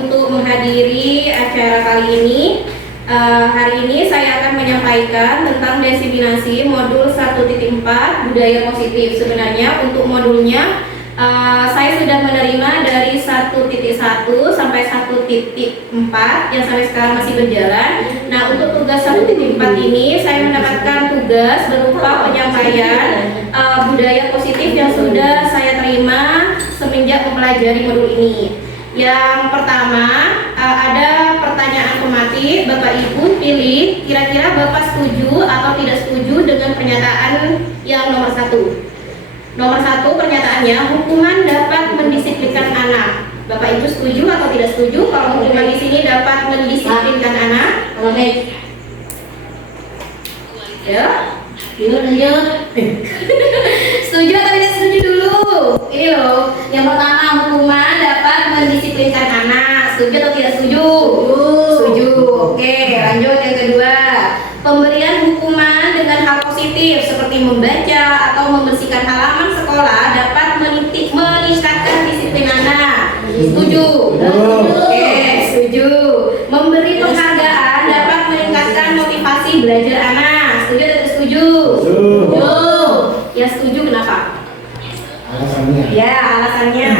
untuk menghadiri acara kali ini. Hari ini saya akan menyampaikan tentang diseminasi modul 1.4 budaya positif. Sebenarnya untuk modulnya saya sudah menerima dari 1.1 sampai 1.4 yang sampai sekarang masih berjalan. Nah, untuk tugas 1.4 ini saya mendapatkan tugas berupa penyampaian budaya positif yang sudah saya terima semenjak mempelajari modul ini. Yang pertama, ada pertanyaan pematik. Bapak Ibu pilih kira-kira Bapak setuju atau tidak setuju dengan pernyataan yang nomor 1. Nomor 1 pernyataannya, hukuman dapat mendisiplinkan anak. Bapak Ibu setuju atau tidak setuju kalau hukuman di sini dapat mendisiplinkan anak? Oke. Ya. Yuk lanjut. Setuju atau tidak setuju dulu? Ini loh, yang pertama, hukuman dapat mendisiplinkan anak. Setuju atau tidak setuju? Setuju. Oke, lanjut yang kedua. Pemberian hukuman dengan hal positif seperti membaca atau membersihkan halaman sekolah dapat meningkatkan disiplin anak. Setuju? Oke, setuju. Memberi penghargaan dapat meningkatkan motivasi belajar anak. Setuju atau tidak setuju? Setuju. Ya setuju, kenapa? Alasannya. Ya, alasannya.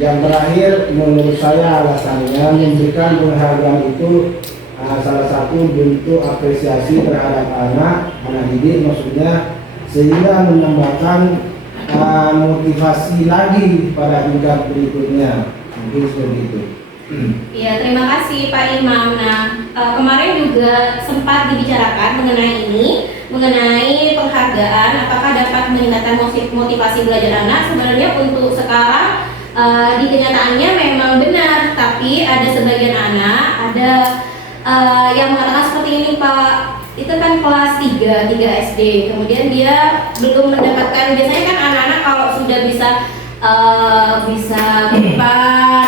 Yang terakhir, menurut saya alasannya memberikan penghargaan itu salah satu bentuk apresiasi terhadap anak didik, maksudnya sehingga menambahkan motivasi lagi pada tingkat berikutnya, mungkin seperti itu. Ya, terima kasih Pak Imam. Nah, kemarin juga sempat dibicarakan mengenai penghargaan apakah dapat meningkatkan motivasi belajar anak. Sebenarnya untuk sekarang di kenyataannya memang benar, tapi ada sebagian anak yang mengatakan seperti ini, Pak. Itu kan kelas 3 SD. Kemudian dia belum mendapatkan, biasanya kan anak-anak kalau sudah bisa depan,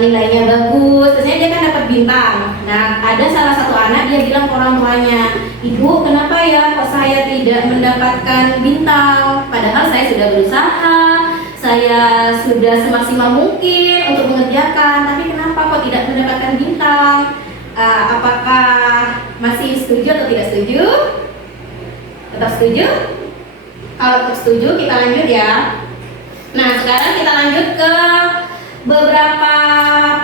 nilainya bagus, biasanya dia kan dapat bintang. Nah, ada salah satu anak dia bilang ke orang tuanya, "Ibu, kenapa ya kok saya tidak mendapatkan bintang? Padahal saya sudah berusaha, saya sudah semaksimal mungkin untuk mengerjakan, tapi kenapa kok tidak mendapatkan bintang?" Apakah masih setuju atau tidak setuju? Tetap setuju? Kalau tetap setuju, kita lanjut ya. Nah, sekarang kita lanjut ke beberapa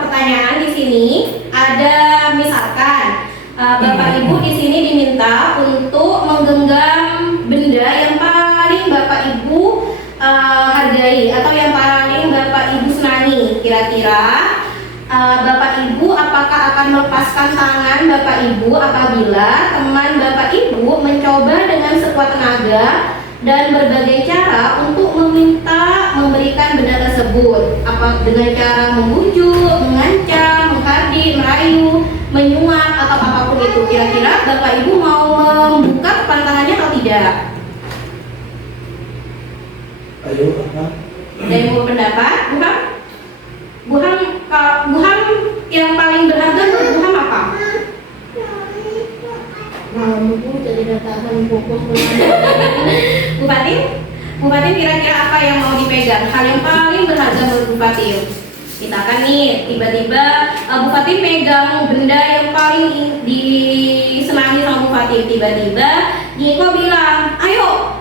pertanyaan di sini. Ada misalkan Bapak Ibu di sini diminta untuk menggenggam benda yang paling Bapak Ibu hargai atau yang paling Bapak Ibu senangi. Kira-kira Bapak Ibu apakah akan melepaskan tangan Bapak Ibu apabila teman Bapak Ibu mencoba dengan sekuat tenaga dan berbagai cara untuk memberikan benda tersebut, apa dengan cara membujuk, mengancam, menghardik, merayu, menyuap atau apapun itu. Kira-kira Bapak Ibu mau membuka pantangannya atau tidak? Ayo, apa? Ada yang mau pendapat? Buham yang paling berharga menurut Buham apa? Mampu tidak tahan fokus. Bu Fatim kira-kira apa yang mau dipegang? Hal yang paling berharga menurut Bu Fatim. Misalkan nih, tiba-tiba Bu Fatim megang benda yang paling disenangi sama Bu Fatim. Tiba-tiba Niko bilang, "Ayo,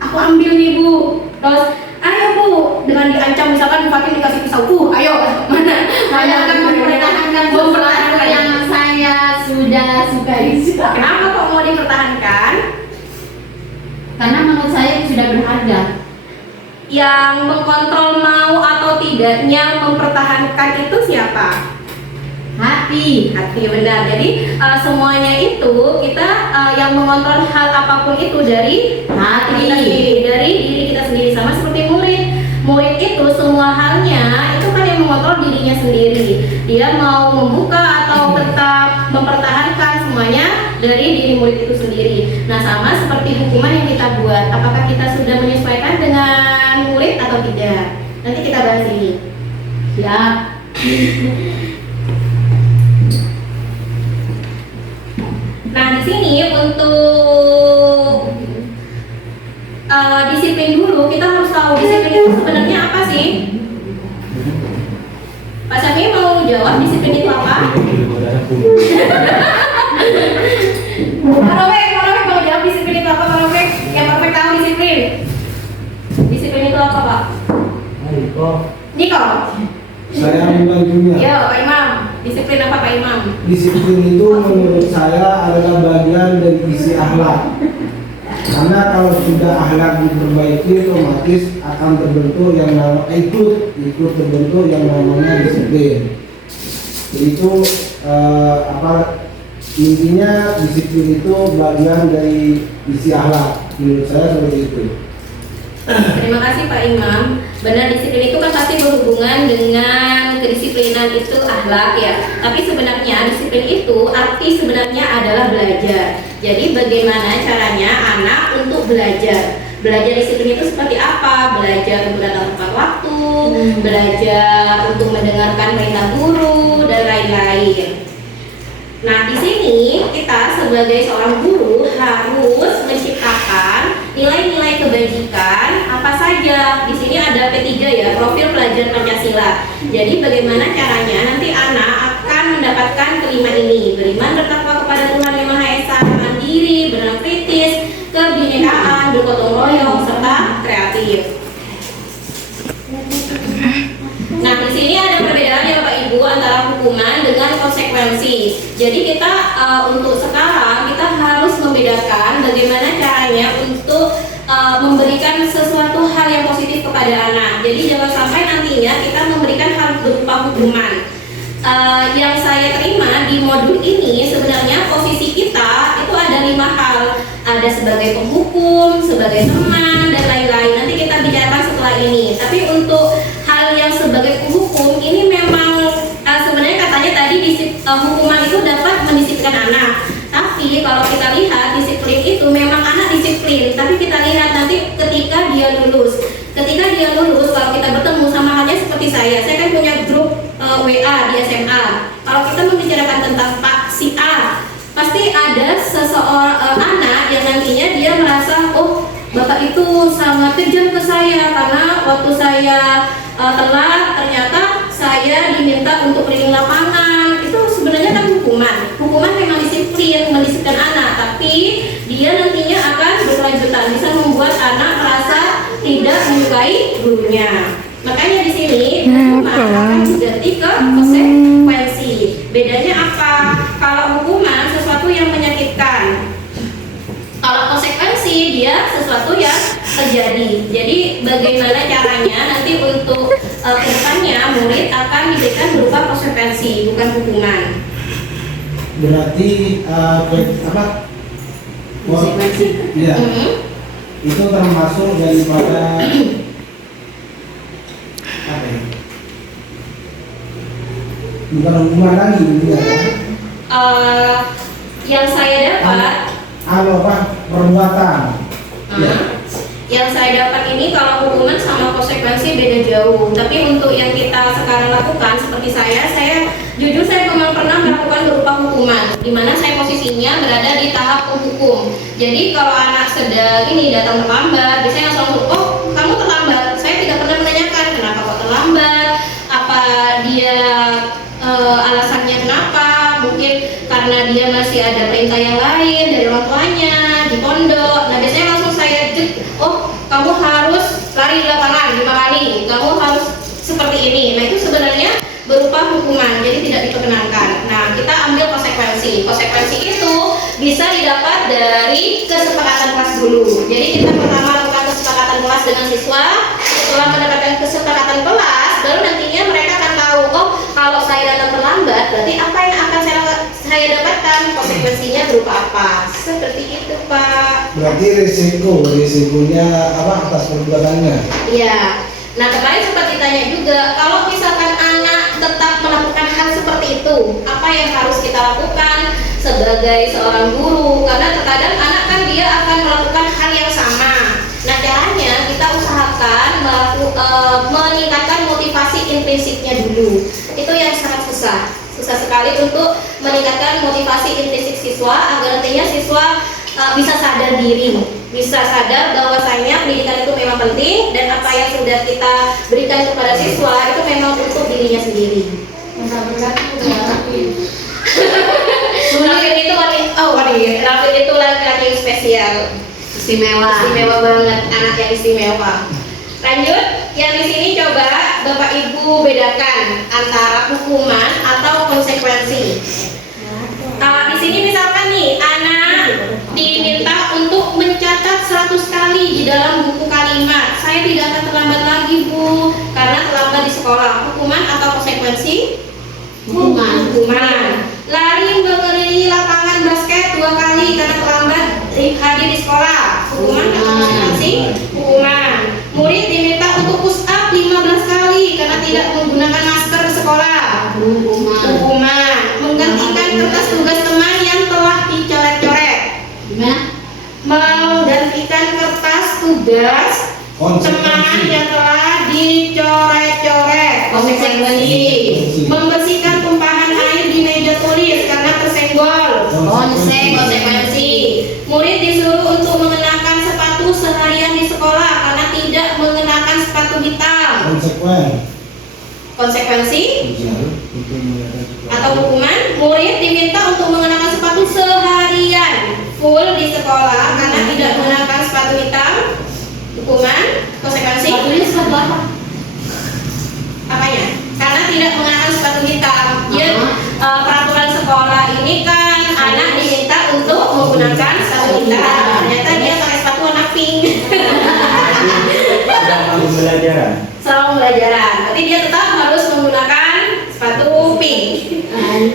aku ambil nih Bu." Terus, "Ayo Bu," dengan diancam, misalkan Bu Fatim dikasih pisau, ayo, mana? Saya akan mempertahankan sesuatu yang saya sudah sukai. Kenapa kok mau dipertahankan? Karena menurut saya sudah berharga. Yang mengkontrol mau atau tidaknya mempertahankan itu siapa? Hati, benar. Jadi semuanya itu kita yang mengontrol hal apapun itu dari hati kita sendiri, dari diri kita sendiri. Sama seperti murid itu semua halnya itu kan yang mengontrol dirinya sendiri. Dia mau membuka atau tetap mempertahankan, semuanya dari diri murid itu sendiri. Nah, sama seperti hukuman yang kita buat, apakah kita sudah menyesuaikan dengan murid atau tidak? Nanti kita bahas ini. Siap. Nah, di sini untuk disiplin guru, kita harus tahu disiplin itu sebenarnya apa sih? Pak Syami mau jawab disiplin itu apa? Pak Robek mau jawab disiplin itu apa, Pak Robek? Yang perfect tahu disiplin. Disiplin itu apa, Pak? Niko. Saya membantunya. Yo, Pak Imam. Disiplin apa, Pak Imam? Disiplin itu menurut saya adalah bagian dari isi akhlak. Karena kalau sudah akhlak diperbaiki, otomatis akan terbentuk yang ikut terbentuk yang namanya disiplin. Itu intinya disiplin itu bagian dari isi akhlak. Menurut saya seperti itu. Terima kasih Pak Imam. Benar, disiplin itu kan pasti berhubungan dengan kedisiplinan itu akhlak ya. Tapi sebenarnya disiplin itu arti sebenarnya adalah belajar. Jadi bagaimana caranya anak untuk belajar? Belajar disiplin itu seperti apa? Belajar untuk datang tepat waktu, belajar untuk mendengarkan perintah guru dan lain-lain. Nah, di sini kita sebagai seorang guru harus menciptakan nilai-nilai kebajikan apa saja. Di sini ada P3 ya, profil pelajar Pancasila. Jadi bagaimana caranya nanti anak akan mendapatkan kelima ini: beriman, bertakwa kepada Tuhan Yang Maha Esa, mandiri, bernafas kritis, kebinekaan, bergotong royong, serta kreatif. Nah, di sini ada perbedaan ya Bapak Ibu antara hukuman dengan konsekuensi. Jadi kita untuk sekarang kita harus membedakan bagaimana caranya untuk memberikan sesuatu hal yang positif kepada anak. Jadi jangan sampai nantinya kita memberikan hal berupa hukuman. Yang saya terima di modul ini sebenarnya posisi kita itu ada 5 hal. Ada sebagai penghukum, sebagai teman, dan lain-lain. Nanti kita bicarakan setelah ini. Tapi untuk hal yang sebagai penghukum ini memang sebenarnya katanya tadi hukuman itu dapat mendisiplinkan anak. Tapi kalau kita lihat disiplin itu memang anak disiplin. Tapi kita lihat nanti ketika dia lulus. Ketika dia lulus, kalau kita bertemu sama halnya seperti saya kan punya grup WA di SMA. Kalau kita membicarakan tentang Pak si A, pasti ada seseorang anak yang nantinya dia merasa, oh bapak itu sangat kejam ke saya karena waktu saya telat ternyata saya diminta untuk keliling lapangan. Itu sebenarnya kan hukuman. Hukuman memang disiplin, mendisiplinkan anak, tapi dia nantinya akan berkelanjutan, bisa membuat anak merasa tidak menyukai gurunya. Makanya di sini hukuman akan diganti ke konsekuensi. Bedanya apa? Kalau hukuman sesuatu yang menyakitkan, kalau konsekuensi dia sesuatu yang terjadi. Jadi bagaimana caranya nanti untuk kedepannya murid akan diberikan berupa konsekuensi, bukan hukuman. Berarti Konsekuensi. Iya. Itu termasuk daripada apa ya? Bukan hukuman lagi gitu ya. Yang saya dapat perbuatan. Ya. Yang saya dapat ini kalau hukuman sama konsekuensi beda jauh. Tapi untuk yang kita sekarang lakukan seperti saya jujur saya memang pernah melakukan berupa hukuman, di mana saya posisinya berada di tahap penghukum. Jadi kalau anak sedang datang terlambat, biasanya langsung, oh kamu terlambat. Saya tidak pernah menanyakan kenapa kok terlambat, apa dia alasannya kenapa, mungkin karena dia masih ada perintah yang lain dari orang tuanya di pondok. Nah biasanya langsung saya oh kamu harus lari di lapangan 5 kali, kamu harus seperti ini. Nah itu sebenarnya berupa hukuman, jadi tidak diperkenankan. Nah kita ambil konsekuensi. Konsekuensi itu bisa didapat dari kesepakatan kelas dulu. Jadi kita pertama lakukan kesepakatan kelas dengan siswa. Setelah mendapatkan kesepakatan kelas, baru nantinya mereka akan tahu, oh kalau saya datang terlambat, berarti apa yang akan saya dapatkan, konsekuensinya berupa apa. Seperti itu Pak. Berarti risikonya atas perbuatannya? Iya. Nah kemarin sempat ditanya juga, kalau misalkan anak tetap melakukan hal seperti itu, apa yang harus kita lakukan sebagai seorang guru? Karena terkadang anak kan dia akan melakukan hal yang sama. Nah caranya kita usahakan meningkatkan motivasi intrinsiknya dulu. Itu yang sangat susah sekali untuk meningkatkan motivasi intrinsik siswa agar nantinya siswa bisa sadar diri, bisa sadar bahwasanya pendidikan itu memang penting dan apa yang sudah kita berikan kepada siswa itu memang untuk dirinya sendiri, Rafil itu Rafil itu laki-laki yang spesial, Istimewa. istimewa banget, anak yang istimewa. Lanjut, yang di sini coba Bapak Ibu bedakan antara hukuman atau konsekuensi. Di sini misalkan nih, anak diminta untuk mencatat 100 kali di dalam buku kalimat. Saya tidak akan terlambat lagi, Bu, karena terlambat di sekolah. Hukuman atau konsekuensi? Hukuman. Lari mengelilingi lapangan basket 2 kali karena terlambat hadir di sekolah. Hukuman atau konsekuensi? Hukuman. Murid diminta untuk push up 15 kali karena tidak menggunakan masker di sekolah. Hukuman. Menggantikan kertas tugas teman yang telah dicoret-coret. Gimana? Menggantikan kertas tugas teman yang telah dicoret-coret. Konsekuensi. Membersihkan tumpahan air di meja tulis karena tersenggol. Konsekuensi. Murid disuruh untuk mengenakan sepatu seharian di sekolah karena tidak mengenakan sepatu hitam. Konsekuensi atau hukuman, murid diminta untuk mengenakan sepatu seharian full di sekolah karena tidak mengenakan sepatu hitam. Hukuman, konsekuensi. Sepatu apa? Apanya? Karena tidak mengenakan sepatu hitam. Dia peraturan sekolah ini kan anak diminta untuk menggunakan sepatu hitam. Ternyata dia pakai sepatu warna pink. Selama pembelajaran, tapi dia tetap harus menggunakan sepatu pink.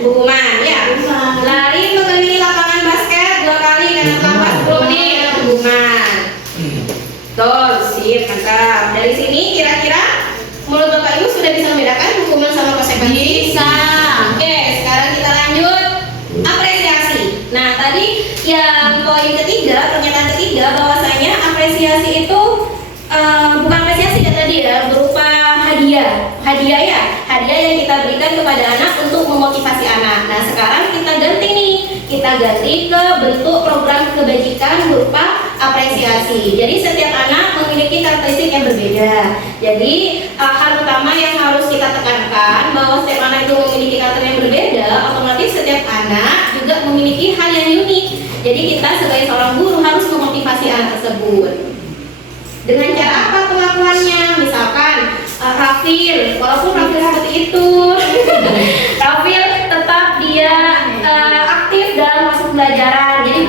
Hukuman, ya. Lari mengelilingi lapangan basket 2 kali karena terlambat 10 menit. Hukuman. Tuh, sip, mantap. Dari sini kira-kira menurut Bapak Ibu sudah bisa membedakan hukuman sama konsekuensi? Bisa. Oke, sekarang kita lanjut apresiasi. Nah, tadi yang poin ketiga, pernyataan ketiga bahwasanya apresiasi itu bukan apresiasi ya tadi ya, berupa hadiah. Hadiah ya, hadiah yang kita berikan kepada anak untuk memotivasi anak. Nah, sekarang kita ganti nih, kita ganti ke bentuk program kebajikan berupa apresiasi. Jadi setiap anak memiliki karakteristik yang berbeda. Jadi hal utama yang harus kita tekankan bahwa setiap anak itu memiliki karakter yang berbeda. Otomatis setiap anak juga memiliki hal yang unik. Jadi kita sebagai seorang guru harus memotivasi anak tersebut. Dengan cara apa pengakuannya? Misalkan Rafil, walaupun Rafil seperti itu, Rafil tetap dia aktif dalam masuk pelajaran. Jadi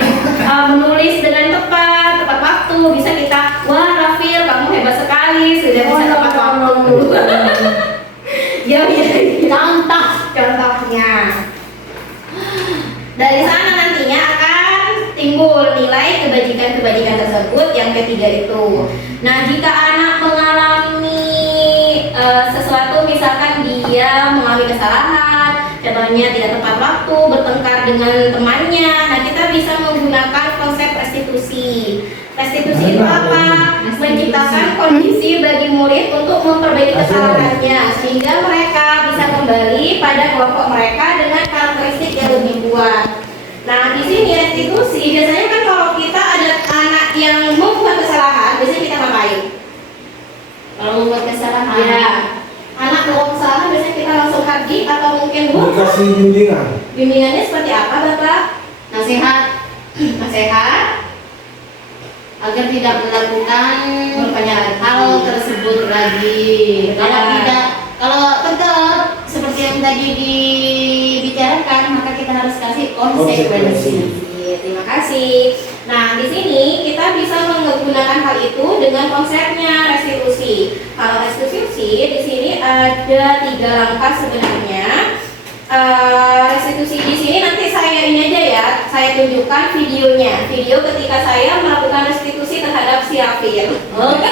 menulis dengan tepat waktu. Bisa kita, wah Rafil kamu hebat sekali, sudah bisa tepat waktu. Ya, contohnya. Dari sana nantinya akan timbul nilai kebajikan-kebajikan tersebut yang ketiga itu. Nah, jika anak mengalami sesuatu, misalkan dia mengalami kesalahan, contohnya tidak tepat waktu, bertengkar dengan temannya, nah kita bisa menggunakan konsep restitusi. Restitusi itu apa? Menciptakan kondisi bagi murid untuk memperbaiki kesalahannya sehingga mereka bisa kembali pada kelompok mereka dengan karakteristik yang lebih kuat. Nah, di sini restitusi biasanya kan kalau kita ada anak yang membuat kesalahan, biasanya kita ngapain? Kalau membuat kesalahan, Ya, anak membuat kesalahan biasanya kita langsung hadir atau mungkin Dikasih bimbingan. bimbingannya seperti apa, Bapak? nasihat Nasihat, agar tidak melakukan bertanya hal tersebut lagi. Kalau Ya. tidak, kalau tetap seperti yang tadi dibicarakan, maka kita harus kasih konsekuensi. Terima kasih. Nah, di sini kita bisa menggunakan hal itu dengan konsepnya restitusi. Kalau restitusi di sini ada 3 langkah sebenarnya. Restitusi di sini nanti saya ini aja ya, saya tunjukkan videonya. Video ketika saya melakukan restitusi terhadap si Rafil. Oke.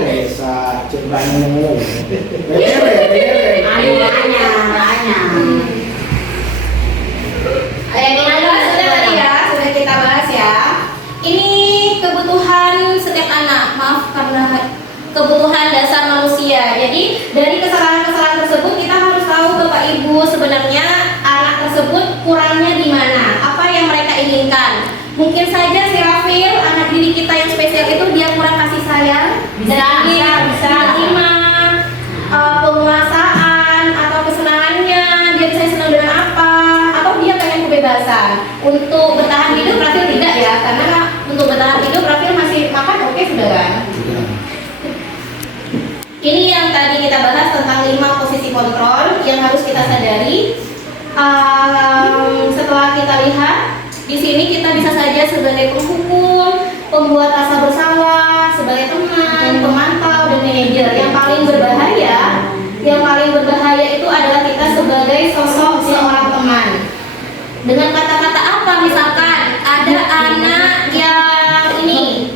Bisa ceritanya Banyak. Sudah tadi ya, sudah kita bahas ya. Ini kebutuhan setiap anak, maaf karena kebutuhan dasar manusia. Jadi dari kesalahan-kesalahan tersebut kita harus tahu Bapak Ibu sebenarnya anak tersebut kurangnya di mana, apa yang mereka inginkan. Mungkin saja si Rafil, anak didik kita yang spesial itu dia kurang kasih sayang, Bisa. penguasaan, yang harus kita sadari. Setelah kita lihat di sini, kita bisa saja sebagai penghukum, pembuat rasa bersalah, sebagai teman, pemantau, dan manajer. Yang paling berbahaya itu adalah kita sebagai sosok seorang teman. Dengan kata-kata apa? Misalkan ada anak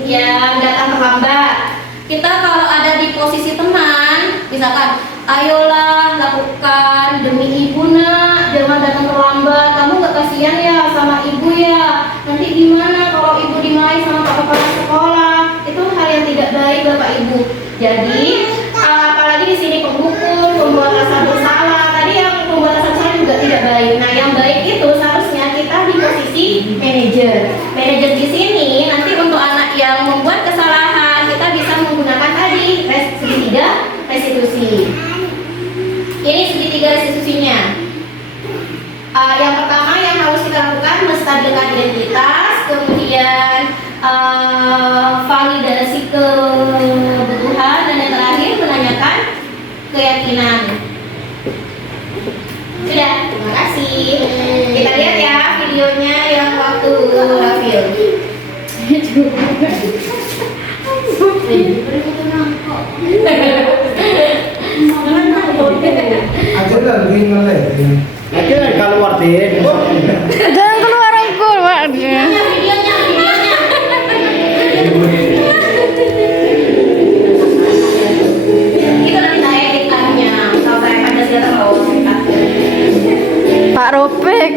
yang datang terlambat. Kita kalau ada di posisi teman, misalkan, ayolah lakukan demi ibu nak, jangan datang terlambat. Kamu gak kasihan ya sama ibu ya? Nanti gimana kalau ibu dimarahi sama pak kepala sekolah? Itu hal yang tidak baik bapak ibu. Jadi apalagi di sini penghukum, pembuat rasa bersalah. Tadi yang pembuat rasa bersalah juga tidak baik. Nah yang baik itu seharusnya kita di posisi manajer. Manajer di sini nanti untuk anak yang membuat kesalahan kita bisa menggunakan tadi segitiga restitusi. Ini segitiga restitusinya. Yang pertama yang harus kita lakukan menstabilkan identitas, kemudian validasi kebutuhan, dan yang terakhir menanyakan keyakinan. Sudah, terima kasih. Kita lihat ya videonya yang waktu Rafil. Aja lah bikin ngelek. Aja kalau arti. Jangan keluar aku, Videonya. Itu nanti saya editkannya. Kalau saya pada siapa mau Pak Ropek.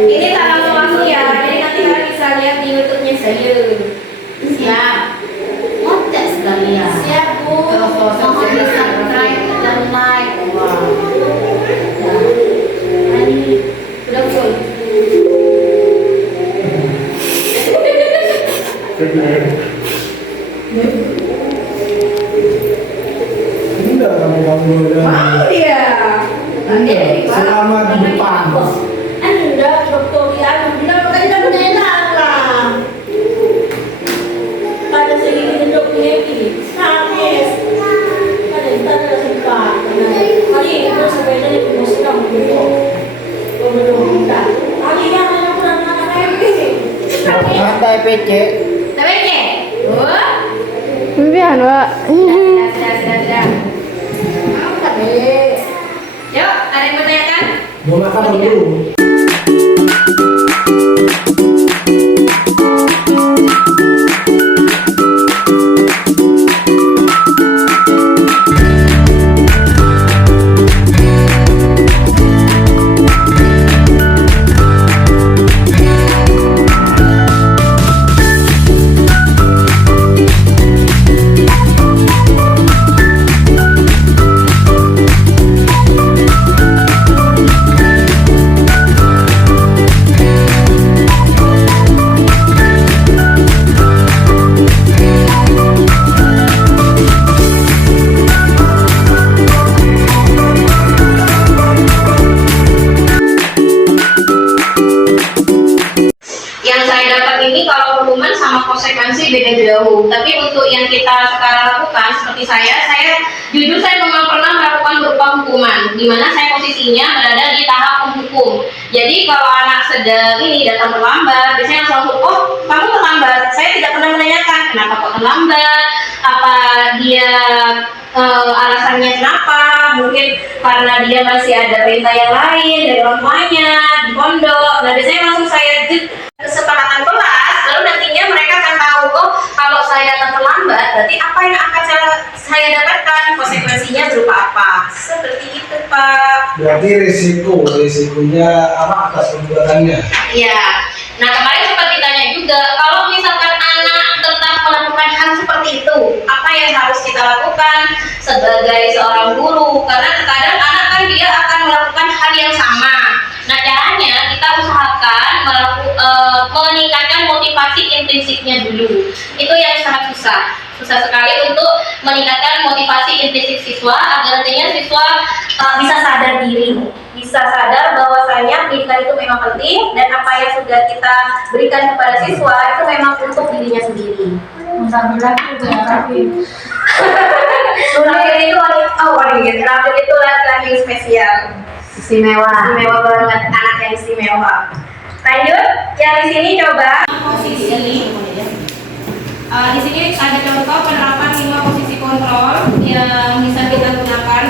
Ini tak langsung ya, jadi nanti kalian bisa lihat di YouTube-nya saya. Siap. Mudah sekali ya. Siap bu. Mohon di subscribe dan like. Wow. Ini udah full. Tidak kamu Iya. Selama di depan. Anda dokter ya, bilang makanya punya enak lah. Pada segi hidup ini, nangis. Pada kita ada sempat. Kali itu sepeda di musik kamu dulu. Belum dah. Kali yang ada kurang lagi. Santai PC. TPC. Oh. Biar, Pak. Sudah. Yuk, ada yang bertanyakan? Mau makan dulu. konsekuensi beda jauh. Tapi untuk yang kita sekarang lakukan, seperti saya jujur saya memang pernah melakukan berupa hukuman, di mana saya posisinya berada di tahap penghukum. Jadi kalau anak sedang ini datang terlambat, biasanya langsung, oh kamu terlambat. Saya tidak pernah menanyakan kenapa kok terlambat, apa dia alasannya kenapa, mungkin karena dia masih ada perintah yang lain dari orang tuanya di pondok. Nah biasanya langsung saya kesepakatan kelas, lalu nantinya mereka akan tahu, oh kalau saya datang terlambat berarti apa yang akan saya dapatkan, konsekuensinya berupa apa, seperti itu Pak. Berarti risikonya apa atas perbuatannya? Iya. Nah kemarin sempat ditanya juga, kalau misalkan anak tetap melakukan hal seperti itu, apa yang harus kita lakukan sebagai seorang guru? Karena terkadang anak kan dia akan melakukan hal yang sama. Nah caranya kita usahakan meningkatkan motivasi intrinsiknya dulu. Itu yang sangat susah sekali untuk meningkatkan motivasi intrinsik siswa agar nantinya siswa bisa sadar diri, bisa sadar bahwasanya pendidikan itu memang penting dan apa yang sudah kita berikan kepada siswa itu memang untuk dirinya sendiri. Rapid itu Rapid itu laki-laki yang spesial, istimewa banget, anak yang istimewa. Lanjut, yang di sini coba Posisi di sini ada contoh penerapan 5 posisi kontrol yang bisa kita gunakan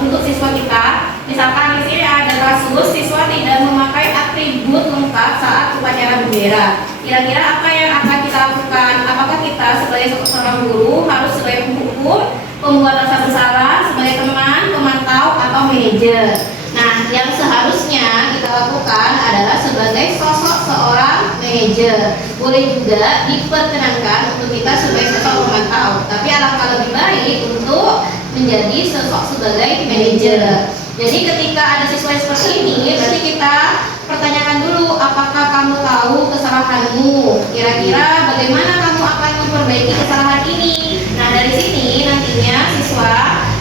untuk siswa kita. Misalkan di sini ada kasus siswa tidak memakai atribut lengkap saat upacara bendera. Kira-kira apa yang akan kita lakukan? Apakah kita sebagai seorang guru harus sebagai penghukum, pembuat rasa bersalah, sebagai teman, pemantau, atau manajer? Nah, yang seharusnya kita lakukan adalah sebagai sosok seorang manajer. Boleh juga diperkenankan untuk kita sebagai sosok pemantau, tapi alangkah lebih baik untuk menjadi sosok sebagai manajer. Jadi ketika ada siswa yang seperti ini, berarti kita pertanyakan dulu, apakah kamu tahu kesalahanmu? Kira-kira bagaimana kamu akan memperbaiki kesalahan ini? Nah, dari sini nantinya siswa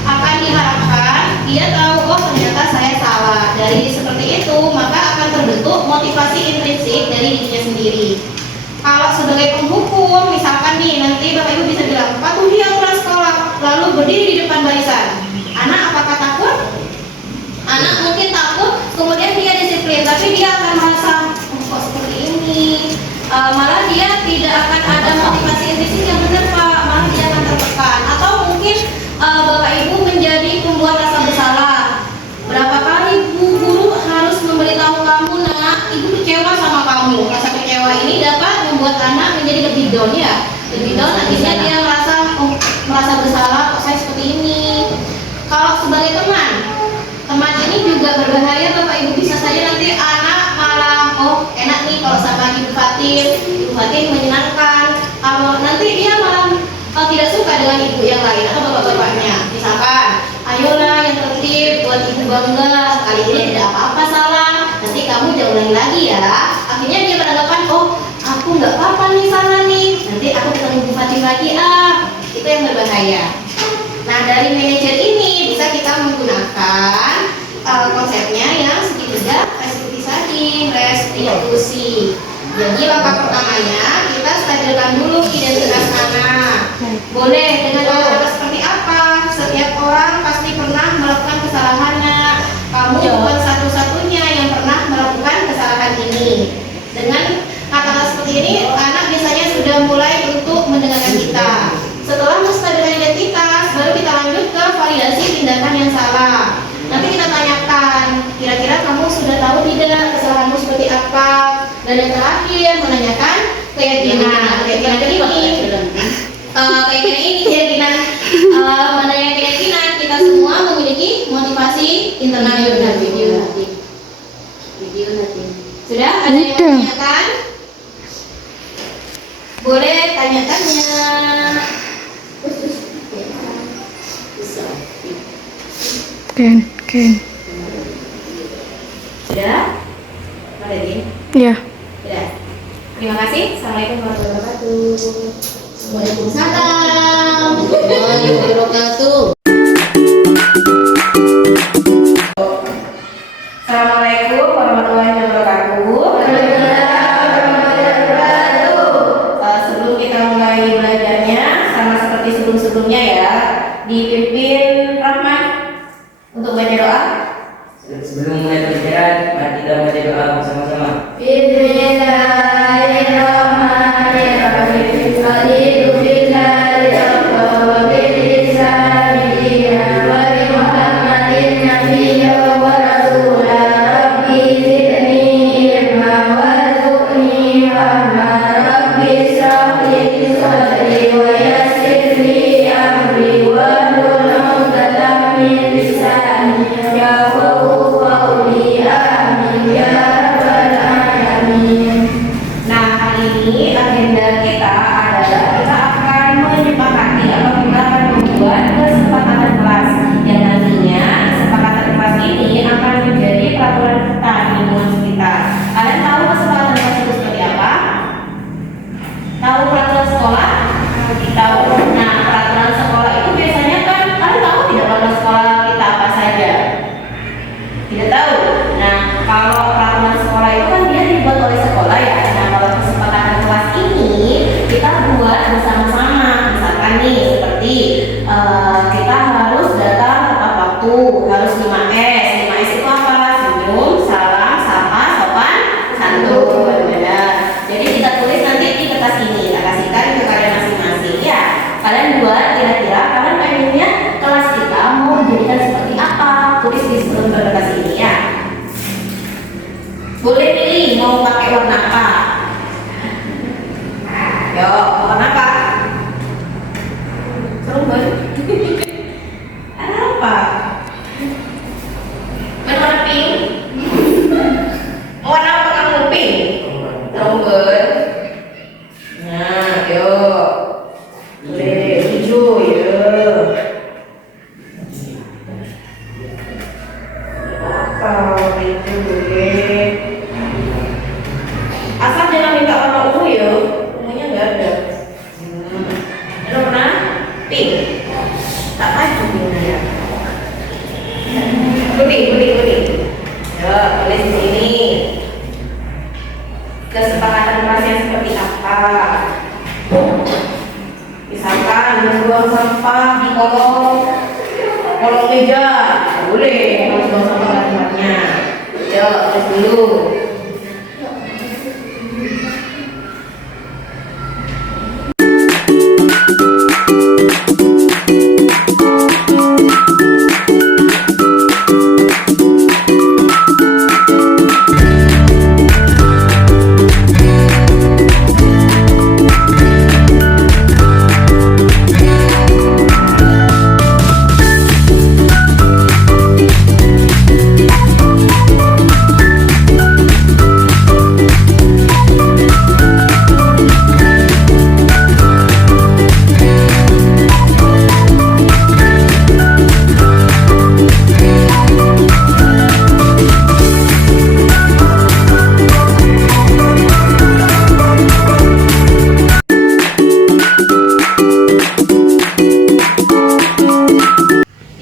akan diharapkan dia tahu, oh ternyata saya salah. Dari seperti itu, maka akan terbentuk motivasi intrinsik dari dirinya sendiri. Kalau sebagai penghukum, misalkan nih, nanti Bapak Ibu bisa bilang, patuhi aturan sekolah, lalu berdiri di depan barisan. Anak apakah takut? Anak mungkin takut, kemudian dia disiplin, tapi dia akan merasa, oh, kok seperti ini. Malah dia tidak akan ada motivasi intrinsik yang benar, Pak. Malah dia akan tertekan. Atau mungkin Bapak Ibu menjadi pembuat rasa bersalah. Berapa kali Bu Guru harus memberitahu kamu, nak, Ibu kecewa sama kamu. Rasa kecewa ini dapat membuat anak menjadi lebih down ya. Lebih down, akhirnya dia merasa bersalah, kok saya seperti ini. Kalau sebagai teman ini juga berbahaya, Bapak Ibu. Bisa saja nanti anak malah, oh enak nih kalau sama Ibu Fatin menyenangkan. Nanti dia malah tidak suka dengan ibu yang lain atau bapak-bapaknya. Misalkan, ayolah yang tertib, buat ibu bangga, kali ini tidak apa-apa salah, nanti kamu jangan ulangi lagi ya. Akhirnya dia beranggapan, oh aku nggak apa-apa nih salah nih, nanti aku ketemu Bu Fatin lagi itu yang berbahaya. Nah, dari manajer ini bisa kita menggunakan konsepnya yang segitiga restitusi, restitusi. Jadi langkah pertamanya kita stabilkan dulu identitas anak. Boleh dengan cara seperti apa? Setiap orang pasti pernah melakukan kesalahannya. Kamu bukan satu-satunya yang pernah melakukan kesalahan ini. Dengan kata-kata seperti ini, anak biasanya sudah mulai untuk mendengarkan kita. Setelah menstabilkan identitas, baru kita lanjut ke validasi tindakan yang salah. Nanti kita tanyakan, kira-kira kamu sudah tahu tidak kesalahanmu seperti apa? Dan yang terakhir menanyakan keyakinan ini, menanyakan keyakinan kita semua memiliki motivasi internal yang benar. Video nanti. Sudah ada yang menanyakan? Boleh tanya-tanya. Ken. Sudah? Ada Din? Ya. Sudah. Terima kasih. Assalamualaikum warahmatullahi wabarakatuh. Waalaikumsalam warahmatullahi wabarakatuh. Assalamualaikum warahmatullahi wabarakatuh. Sebelum kita mulai belajarnya, sama seperti sebelum-sebelumnya ya, dipimpin Rahman untuk baca doa. Sebelum mulai pelajaran, mari kita baca doa bersama-sama. Ya bersama-sama. Misalkan nih seperti kita harus datang tepat waktu, harus 5S. 5S itu apa? Senyum, salam, sapa, sopan, santun. Ya. Jadi kita tulis nanti di kertas ini, kita kasihkan ke kalian masing-masing ya. Kalian buat kira-kira kalian pengennya kelas kita mau dijadikan seperti apa? Tulis di sebelum kertas ini ya. Boleh pilih mau pakai warna apa? Yo, warna apa? Trombon. Apa? Main warna pink. Warna apa kamu pink? Trombon. Nah, yo. Boleh hijau ya. Apa itu boleh? Asal jangan minta warna ungu ya. Ungunya nggak ada. Ada warna pink. Tak maju pinknya. Kuning. Ya, tulis di sini. Kesepakatan kelasnya seperti apa? Misalkan membuang sampah di kolong meja, boleh harus buang sampah pada tempatnya. Ya, tulis dulu.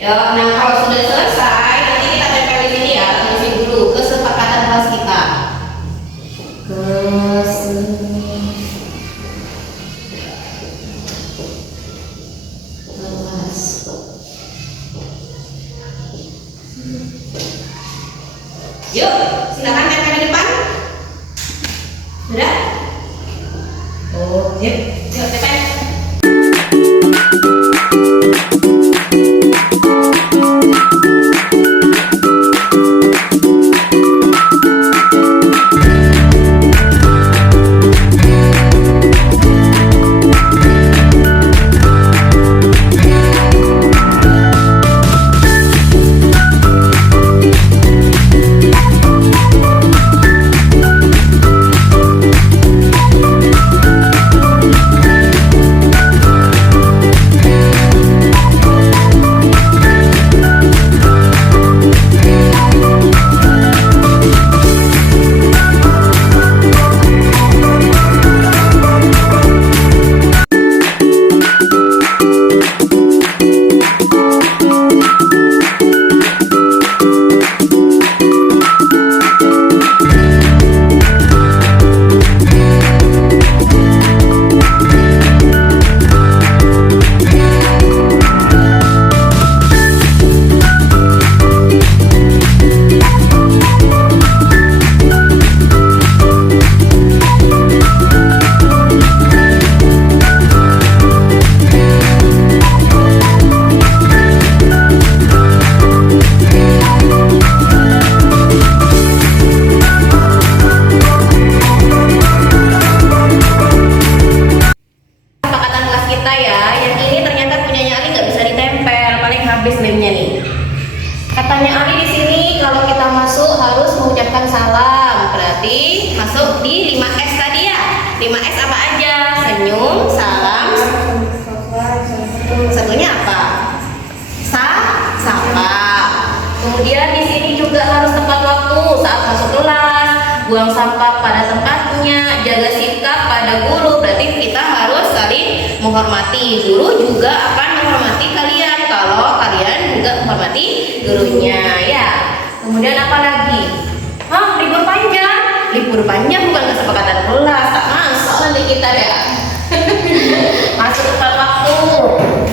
Ya, nah kalau sudah selesai, nanti kita tempel di sini ya. Tulisin dulu kesepakatan kelas kita. Yuk, silakan tempel di depan. Sudah? Oh, yuk tempel. Habis lemnya nih. Katanya Ali di sini kalau kita masuk harus mengucapkan salam. Berarti masuk di 5S tadi ya. 5S apa aja? Senyum, salam. Satunya apa? Sapa. Kemudian di sini juga harus tepat waktu saat masuk kelas, buang sampah pada tempatnya, jaga sikap pada guru. Berarti kita harus saling menghormati. Guru juga akan menghormati kalian kalau kalian juga menghormati gurunya ya. Kemudian apa lagi? Libur panjang. Libur panjang bukan kesepakatan kelas, tak masuk nanti kita ya. Masuk tepat waktu.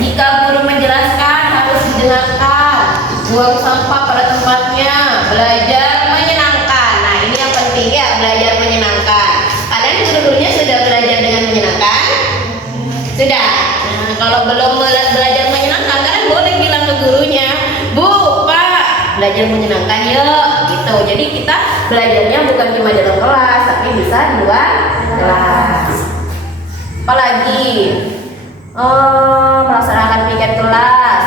Jika guru menjelaskan harus didengarkan. Buang sampah pada tempatnya. Belajar menyenangkan. Nah ini yang penting ya, belajar menyenangkan. Kalian guru-gurunya sudah belajar dengan menyenangkan? Sudah. Nah, kalau belum belajar menyenangkan, kalian boleh bilang ke gurunya, Bu, Pak, belajar menyenangkan yuk. Gitu. Jadi kita belajarnya bukan cuma di dalam kelas, tapi bisa di luar kelas. Apalagi melaksanakan piket kelas,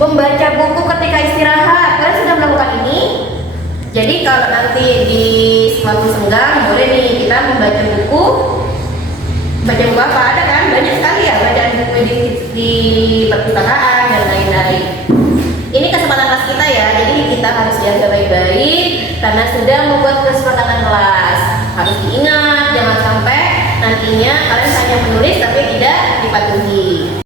membaca buku ketika istirahat. Kalian sudah melakukan ini? Jadi kalau nanti di waktu senggang boleh nih kita membaca buku. Baca buku apa? Ada kan? Banyak sekali ya bacaan buku di perpustakaan dan lain-lain. Ini kesempatan kelas kita ya, jadi kita harus jaga baik-baik karena sudah membuat kesepakatan kelas. Harus diingat, jangan sampai nantinya kalian hanya menulis tapi tidak dipatuhi.